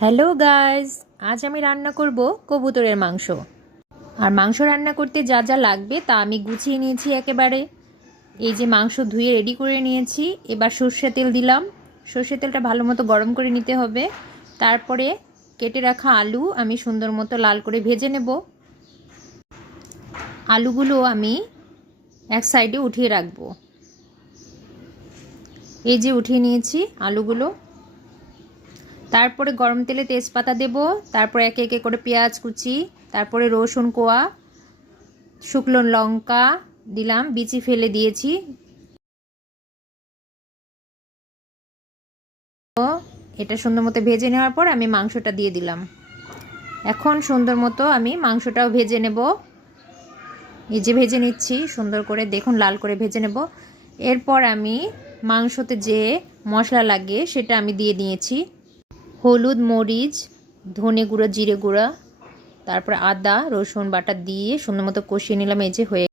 Hello guys, আজ আমি রান্না করব কবুতরের মাংস। আর মাংস রান্না করতে যা যা লাগবে তা আমি গুছিয়ে নিয়েছি একেবারে। এই যে মাংস ধুয়ে রেডি করে নিয়েছি। এবার সর্ষে তেল দিলাম। সর্ষে তেলটা ভালো মতো গরম করে নিতে হবে। তারপরে কেটে রাখা আলু আমি সুন্দর মতো লাল করে ভেজে নেব। আলুগুলো আমি এক সাইডে উঠিয়ে রাখবো। এই যে উঠিয়ে নিয়েছি আলুগুলো। তারপরে গরম তেলে তেজপাতা দেব, তারপর একে একে করে পেঁয়াজ কুচি, তারপরে রসুন কোয়া, শুকনো লঙ্কা দিলাম, বিচি ফেলে দিয়েছি। তো এটা সুন্দর মতো ভেজে নেওয়ার পর আমি মাংসটা দিয়ে দিলাম। এখন সুন্দর মতো আমি মাংসটাও ভেজে নেব। এই যে ভেজে নিচ্ছি সুন্দর করে, দেখুন লাল করে ভেজে নেব। এরপর আমি মাংসতে যে মশলা লাগে সেটা আমি দিয়ে নিয়েছি। হলুদ, মরিচ, ধনে গুঁড়ো, জিরে গুঁড়া, তারপর আদা রসুন বাটা দিয়ে সুন্দর মতো কষিয়ে নিলাম। এই যে হয়ে